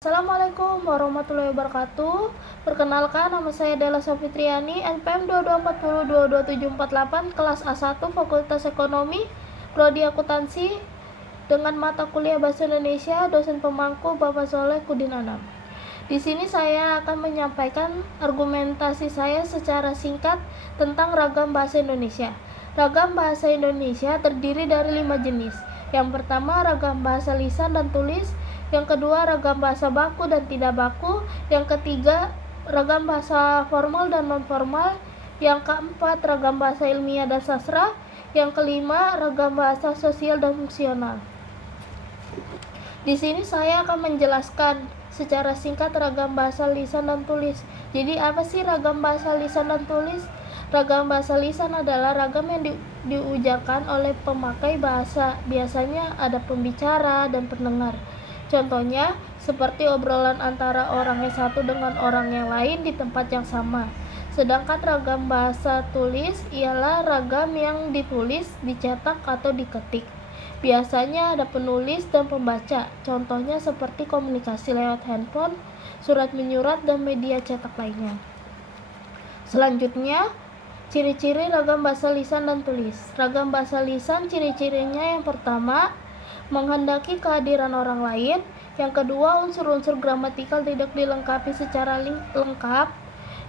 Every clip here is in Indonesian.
Assalamualaikum warahmatullahi wabarakatuh. Perkenalkan, nama saya Della Sofitriani, NPM 2240224748, kelas A1, Fakultas Ekonomi, Prodi Akuntansi, dengan mata kuliah Bahasa Indonesia, dosen pemangku Bapak Soleh Kudin Anam. Di sini saya akan menyampaikan argumentasi saya secara singkat tentang ragam bahasa Indonesia. Ragam bahasa Indonesia terdiri dari 5 jenis. Yang pertama, ragam bahasa lisan dan tulis. Yang kedua, ragam bahasa baku dan tidak baku. Yang ketiga, ragam bahasa formal dan non-formal. Yang keempat, ragam bahasa ilmiah dan sastra. Yang kelima, ragam bahasa sosial dan fungsional. Di sini saya akan menjelaskan secara singkat ragam bahasa lisan dan tulis. Jadi apa sih ragam bahasa lisan dan tulis? Ragam bahasa lisan adalah ragam yang diujarkan oleh pemakai bahasa. Biasanya ada pembicara dan pendengar. Contohnya, seperti obrolan antara orang yang satu dengan orang yang lain di tempat yang sama. Sedangkan ragam bahasa tulis ialah ragam yang ditulis, dicetak, atau diketik. Biasanya ada penulis dan pembaca. Contohnya seperti komunikasi lewat handphone, surat menyurat, dan media cetak lainnya. Selanjutnya, ciri-ciri ragam bahasa lisan dan tulis. Ragam bahasa lisan ciri-cirinya yang pertama, menghendaki kehadiran orang lain. Yang kedua, unsur-unsur gramatikal tidak dilengkapi secara lengkap.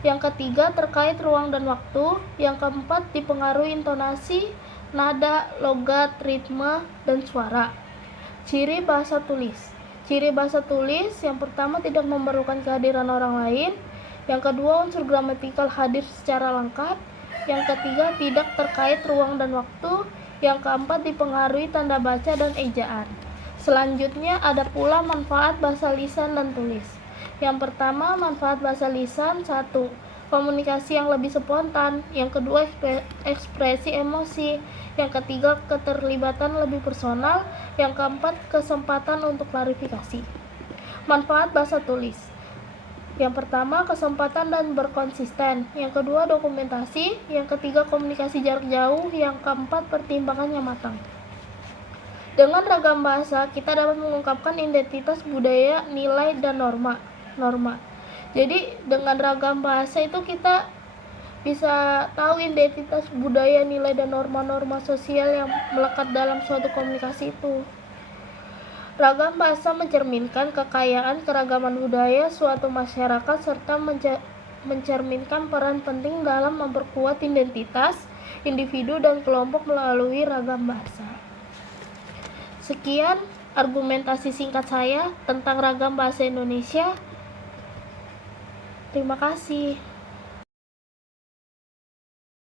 Yang ketiga, terkait ruang dan waktu. Yang keempat, dipengaruhi intonasi, nada, logat, ritme, dan suara. Ciri bahasa tulis. Ciri bahasa tulis yang pertama, tidak memerlukan kehadiran orang lain. Yang kedua, unsur gramatikal hadir secara lengkap. Yang ketiga, tidak terkait ruang dan waktu. Yang keempat, dipengaruhi tanda baca dan ejaan. Selanjutnya ada pula manfaat bahasa lisan dan tulis. Yang pertama, manfaat bahasa lisan. 1. Komunikasi yang lebih spontan. Yang kedua, ekspresi emosi. Yang ketiga, keterlibatan lebih personal. Yang keempat, kesempatan untuk klarifikasi. Manfaat bahasa tulis. Yang pertama, kesempatan dan berkonsisten. Yang kedua, dokumentasi. Yang ketiga, komunikasi jarak jauh. Yang keempat, pertimbangan yang matang. Dengan ragam bahasa, kita dapat mengungkapkan identitas budaya, nilai, dan norma. Jadi, dengan ragam bahasa itu kita bisa tahu identitas budaya, nilai, dan norma-norma sosial yang melekat dalam suatu komunikasi itu. Ragam bahasa mencerminkan kekayaan keragaman budaya suatu masyarakat serta mencerminkan peran penting dalam memperkuat identitas individu dan kelompok melalui ragam bahasa. Sekian argumentasi singkat saya tentang ragam bahasa Indonesia. Terima kasih.